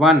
1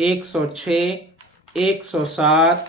106, 107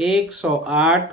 108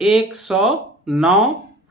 109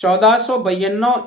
1492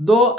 2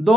2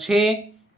6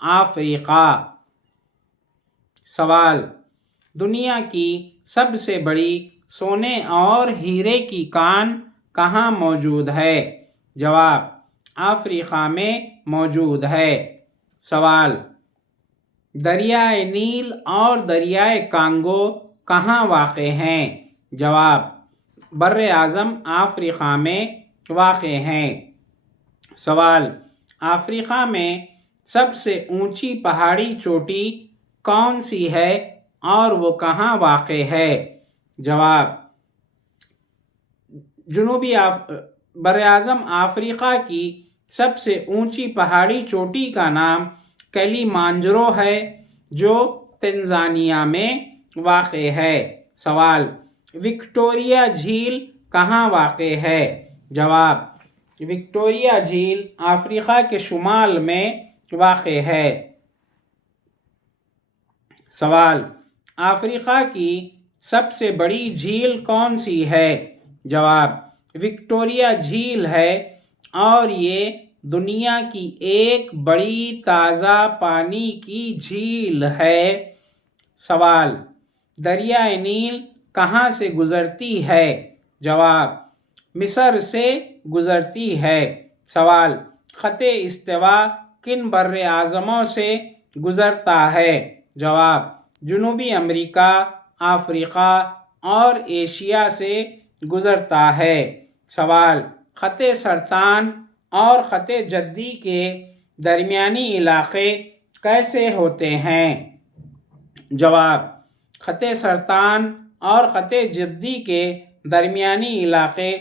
افریقہ۔ سوال، دنیا کی سب سے بڑی سونے اور ہیرے کی کان کہاں موجود ہے؟ جواب، افریقہ میں موجود ہے۔ سوال، دریائے نیل اور دریائے کانگو کہاں واقع ہیں؟ جواب، بر اعظم افریقہ میں واقع ہیں۔ سوال، افریقہ میں سب سے اونچی پہاڑی چوٹی کون سی ہے اور وہ کہاں واقع ہے؟ جواب، بر اعظم افریقہ کی سب سے اونچی پہاڑی چوٹی کا نام کلی مانجرو ہے جو تنزانیہ میں واقع ہے۔ سوال، وکٹوریہ جھیل کہاں واقع ہے؟ جواب، وکٹوریہ جھیل افریقہ کے شمال میں واقع ہے۔ سوال، افریقہ کی سب سے بڑی جھیل کون سی ہے؟ جواب، وکٹوریہ جھیل ہے اور یہ دنیا کی ایک بڑی تازہ پانی کی جھیل ہے۔ سوال، دریائے نیل کہاں سے گزرتی ہے؟ جواب، مصر سے گزرتی ہے۔ سوال، خط استوا کن بر اعظموں سے گزرتا ہے؟ جواب، جنوبی امریکہ، افریقہ اور ایشیا سے گزرتا ہے۔ سوال، خط سرطان اور خط جدی کے درمیانی علاقے کیسے ہوتے ہیں؟ جواب، خط سرطان اور خط جدی کے درمیانی علاقے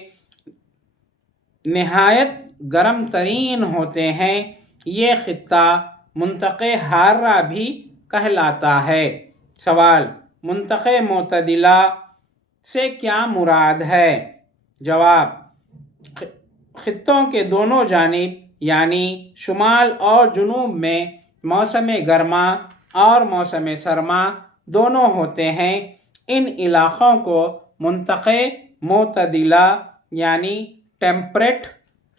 نہایت گرم ترین ہوتے ہیں۔ یہ خطہ منطقہ حارہ بھی کہلاتا ہے۔ سوال، منطقہ معتدلہ سے کیا مراد ہے؟ جواب، خطوں کے دونوں جانب یعنی شمال اور جنوب میں موسم گرما اور موسم سرما دونوں ہوتے ہیں۔ ان علاقوں کو منطقہ معتدلہ یعنی ٹیمپریٹ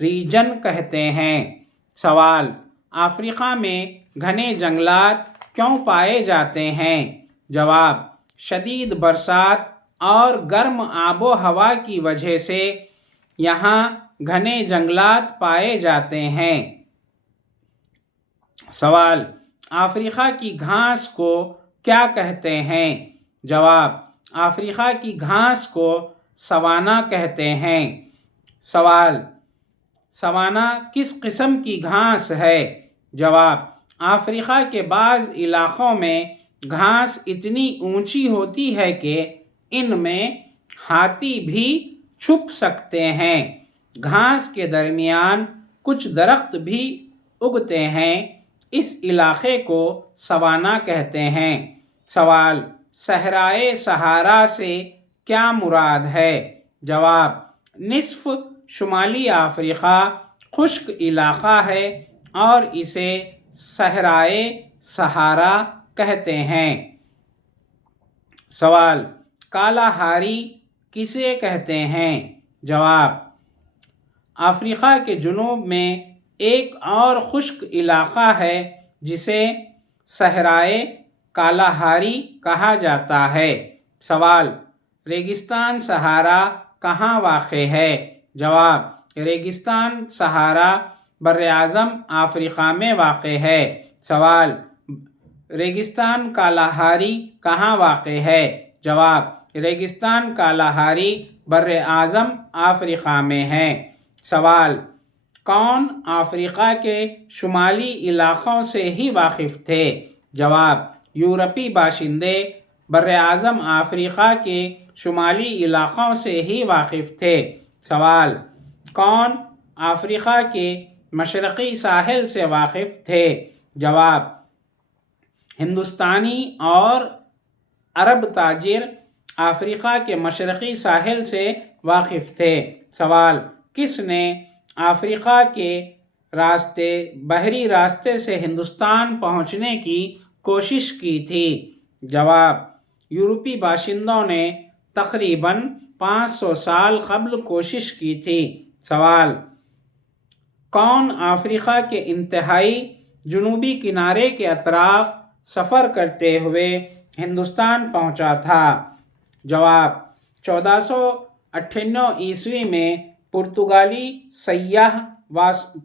ریجن کہتے ہیں۔ سوال، افریقہ میں گھنے جنگلات کیوں پائے جاتے ہیں؟ جواب، شدید برسات اور گرم آب و ہوا کی وجہ سے یہاں گھنے جنگلات پائے جاتے ہیں۔ سوال، افریقہ کی گھاس کو کیا کہتے ہیں؟ جواب، افریقہ کی گھاس کو سوانا کہتے ہیں۔ سوال، سوانا کس قسم کی گھاس ہے؟ جواب، افریقہ کے بعض علاقوں میں گھاس اتنی اونچی ہوتی ہے کہ ان میں ہاتھی بھی چھپ سکتے ہیں۔ گھاس کے درمیان کچھ درخت بھی اگتے ہیں۔ اس علاقے کو سوانا کہتے ہیں۔ سوال، صحرائے سہارا سے کیا مراد ہے؟ جواب، نصف شمالی افریقہ خشک علاقہ ہے اور اسے صحرائے سہارا کہتے ہیں۔ سوال، کالہاری کسے کہتے ہیں؟ جواب، افریقہ کے جنوب میں ایک اور خشک علاقہ ہے جسے صحرائے کالہاری کہا جاتا ہے۔ سوال، ریگستان صحارا کہاں واقع ہے؟ جواب، ریگستان صحارا بر اعظم افریقہ میں واقع ہے۔ سوال، ریگستان کالہاری کہاں واقع ہے؟ جواب، ریگستان کالہاری بر اعظم افریقہ میں ہے۔ سوال، کون افریقہ کے شمالی علاقوں سے ہی واقف تھے؟ جواب، یورپی باشندے بر اعظم افریقہ کے شمالی علاقوں سے ہی واقف تھے۔ سوال، کون افریقہ کے مشرقی ساحل سے واقف تھے؟ جواب، ہندوستانی اور عرب تاجر افریقہ کے مشرقی ساحل سے واقف تھے۔ سوال، کس نے افریقہ کے بحری راستے سے ہندوستان پہنچنے کی کوشش کی تھی؟ جواب، یورپی باشندوں نے تقریباً 500 سال قبل کوشش کی تھی۔ سوال، کون افریقہ کے انتہائی جنوبی کنارے کے اطراف سفر کرتے ہوئے ہندوستان پہنچا تھا؟ جواب: 1498 عیسوی میں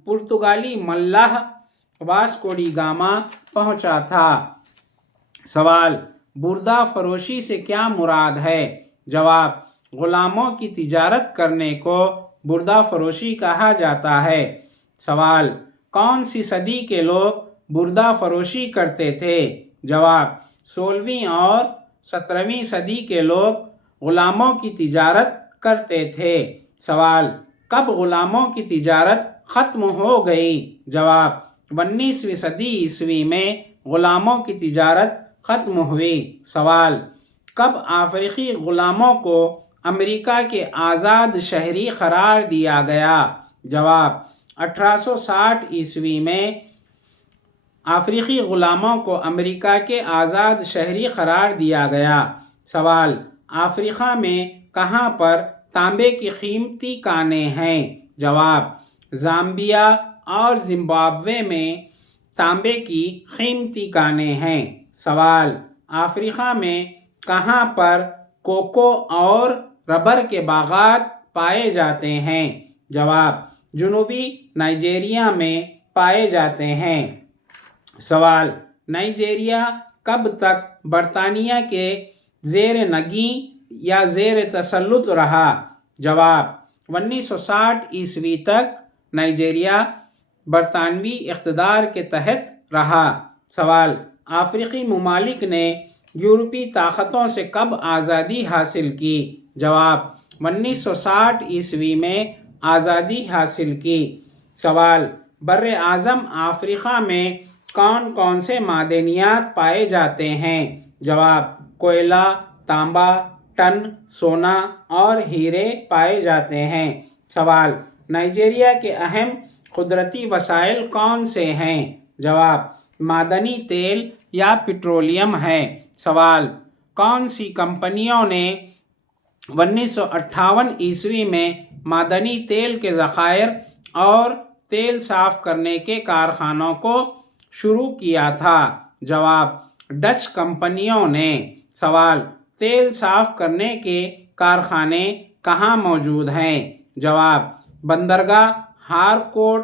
پرتگالی ملاح واسکو ڈی گاما پہنچا تھا۔ سوال: بردہ فروشی سے کیا مراد ہے؟ جواب: غلاموں کی تجارت کرنے کو بردہ فروشی کہا جاتا ہے۔ سوال: کون سی صدی کے لوگ بردہ فروشی کرتے تھے؟ جواب: 16ویں اور 17ویں صدی کے لوگ غلاموں کی تجارت کرتے تھے۔ سوال: کب غلاموں کی تجارت ختم ہو گئی؟ جواب: 19ویں صدی عیسوی میں غلاموں کی تجارت ختم ہوئی۔ سوال: کب افریقی غلاموں کو امریکہ کے آزاد شہری قرار دیا گیا؟ جواب: 1860 عیسوی میں افریقی غلاموں کو امریکہ کے آزاد شہری قرار دیا گیا۔ سوال: افریقہ میں کہاں پر تانبے کی قیمتی کانیں ہیں؟ جواب: زامبیا اور زمبابوے میں تانبے کی قیمتی کانیں ہیں۔ سوال: افریقہ میں کہاں پر کوکو اور ربر کے باغات پائے جاتے ہیں؟ جواب: جنوبی نائجیریا میں پائے جاتے ہیں۔ سوال: نائجیریا کب تک برطانیہ کے زیر نگیں یا زیر تسلط رہا؟ جواب: 1960 عیسوی تک نائجیریا برطانوی اقتدار کے تحت رہا۔ سوال: افریقی ممالک نے یورپی طاقتوں سے کب آزادی حاصل کی؟ جواب: 1960 عیسوی میں آزادی حاصل کی۔ سوال: براعظم افریقہ میں کون کون سے معدنیات پائے جاتے ہیں؟ جواب: کوئلہ، تانبا، ٹن، سونا اور ہیرے پائے جاتے ہیں۔ سوال: نائجیریا کے اہم قدرتی وسائل کون سے ہیں؟ جواب: معدنی تیل یا پیٹرولیم ہے۔ سوال: کون سی کمپنیوں نے 1958 عیسوی میں معدنی تیل کے ذخائر اور تیل صاف کرنے کے کارخانوں کو شروع کیا تھا؟ جواب: ڈچ کمپنیوں نے۔ سوال: تیل صاف کرنے کے کارخانے کہاں موجود ہیں؟ جواب: بندرگاہ ہارکوٹ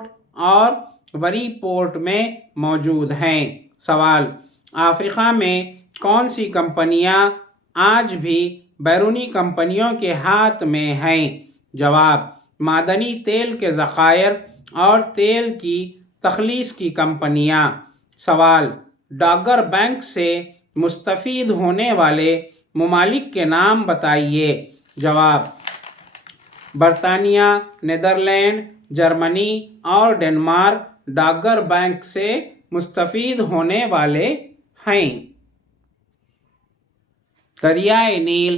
اور وری پورٹ میں موجود ہیں۔ سوال: افریقہ میں کون سی کمپنیاں آج بھی بیرونی کمپنیوں کے ہاتھ میں ہیں؟ جواب: معدنی تیل کے ذخائر اور تیل کی تخلیص کی کمپنیاں۔ سوال: ڈاگر بینک سے مستفید ہونے والے ممالک کے نام بتائیے۔ جواب: برطانیہ، نیدرلینڈ، جرمنی اور ڈنمارک ڈاگر بینک سے مستفید ہونے والے ہیں۔ دریائے نیل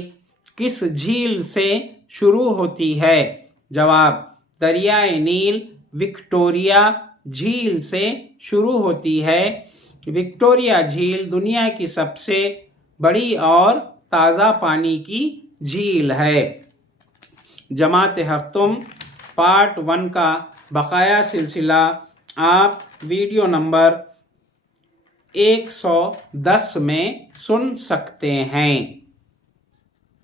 کس جھیل سے شروع ہوتی ہے؟ جواب: دریائے نیل وکٹوریہ جھیل سے شروع ہوتی ہے۔ وکٹوریہ جھیل دنیا کی سب سے بڑی اور تازہ پانی کی جھیل ہے۔ جماعت ہفتم پارٹ 1 کا بقایا سلسلہ آپ ویڈیو نمبر 110 میں سن سکتے ہیں۔